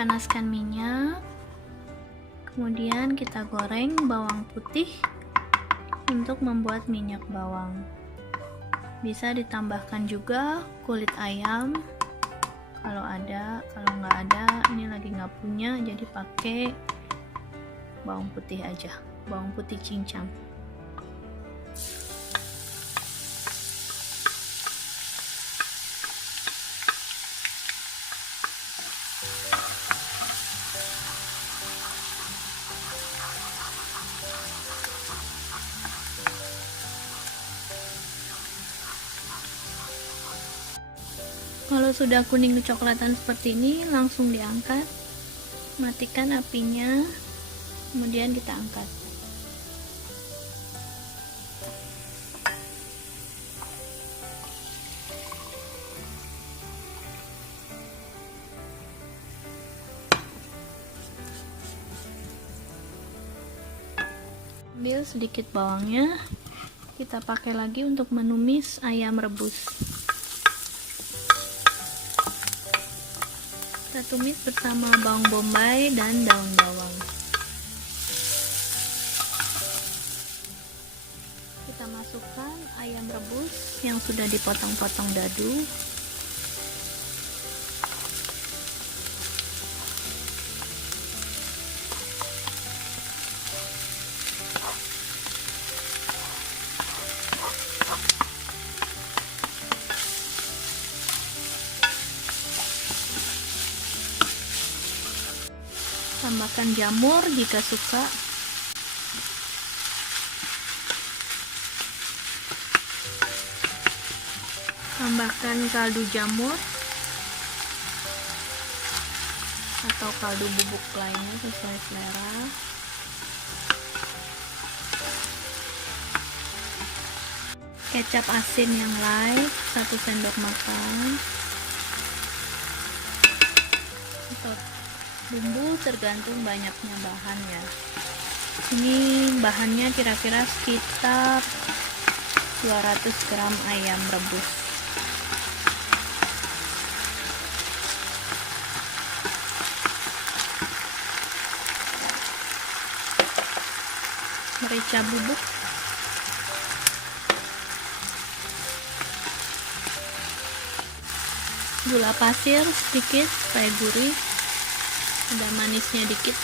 panaskan minyak, kemudian kita goreng bawang putih untuk membuat minyak bawang. Bisa ditambahkan juga kulit ayam kalau ada, kalau nggak ada, ini lagi nggak punya, jadi pakai bawang putih aja, bawang putih cincang. Kalau sudah kuning kecoklatan seperti ini, langsung diangkat, matikan apinya, kemudian kita angkat. Ambil sedikit bawangnya, kita pakai lagi untuk menumis ayam rebus. Kita tumis bersama bawang bombay dan daun bawang. Kita masukkan ayam rebus yang sudah dipotong-potong dadu. Tambahkan jamur jika suka. Tambahkan kaldu jamur atau kaldu bubuk lainnya sesuai selera. Kecap asin yang light 1 sendok makan. Bumbu tergantung banyaknya bahan ya. Ini bahannya kira-kira sekitar 200 gram ayam rebus. Merica bubuk, gula pasir sedikit supaya gurih, ada manisnya dikit.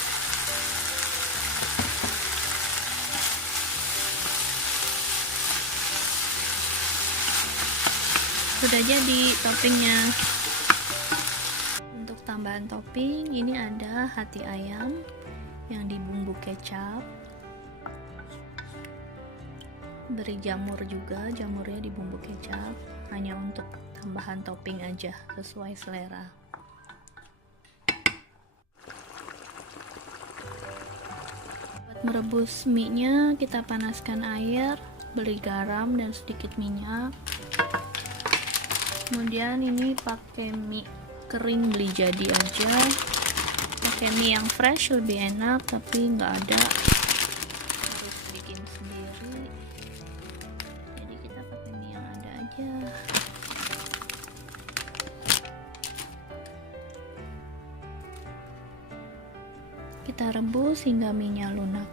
Sudah jadi toppingnya. Untuk tambahan topping, ini ada hati ayam yang dibumbu kecap. Beri jamur juga, jamurnya dibumbu kecap, hanya untuk tambahan topping aja sesuai selera. Merebus mie-nya, kita panaskan air, beri garam dan sedikit minyak. Kemudian ini pakai mie kering beli jadi aja. Pakai mie yang fresh lebih enak, tapi nggak ada, harus bikin sendiri. Jadi kita pakai mie yang ada aja. Kita rebus hingga mie-nya lunak.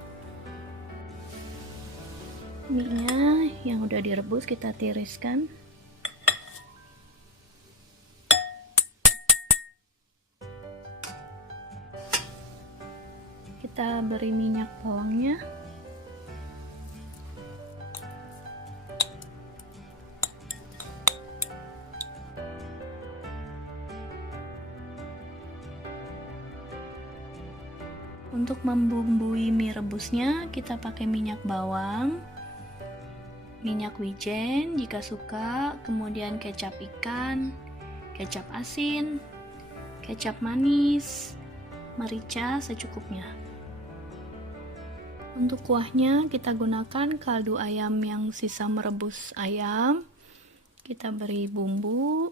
Mie-nya yang udah direbus kita tiriskan. Kita beri minyak bawangnya. Untuk membumbui mie rebusnya, kita pakai minyak bawang, minyak wijen jika suka, kemudian kecap ikan, kecap asin, kecap manis, merica secukupnya. Untuk kuahnya kita gunakan kaldu ayam yang sisa merebus ayam. Kita beri bumbu,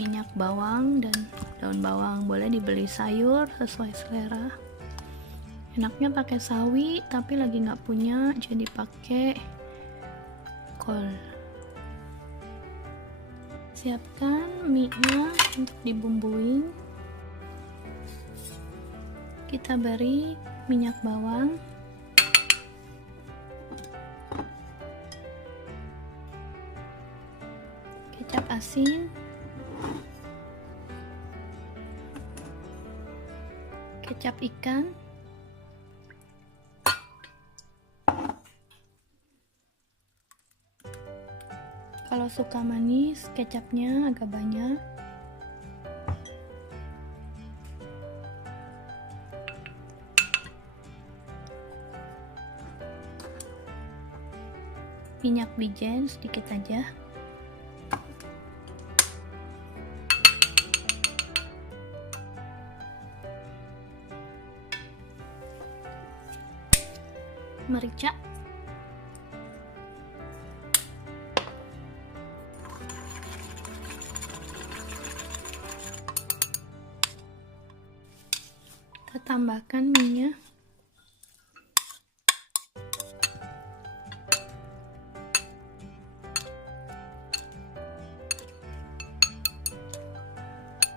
minyak bawang dan daun bawang, boleh dibeli sayur sesuai selera. Enaknya pakai sawi, tapi lagi nggak punya, jadi pakai kol. Siapkan mie-nya untuk dibumbuin. Kita beri minyak bawang, kecap asin, kecap ikan, kalau suka manis kecapnya agak banyak, minyak wijen sedikit aja, merica, kita tambahkan minyak,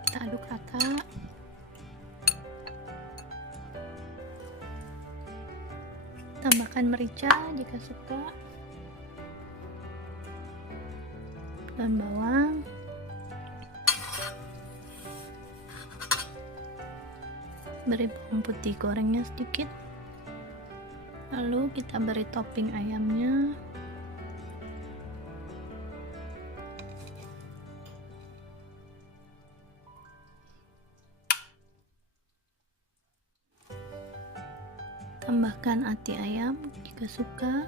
kita aduk rata, tambahkan merica jika suka, dan bawang, beri bawang putih gorengnya sedikit, lalu kita beri topping ayamnya, tambahkan ati ayam jika suka,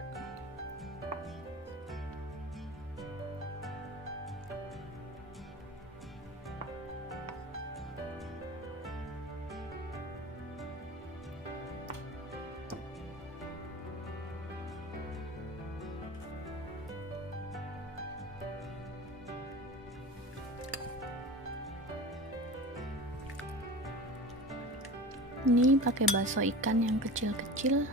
ini pakai bakso ikan yang kecil-kecil.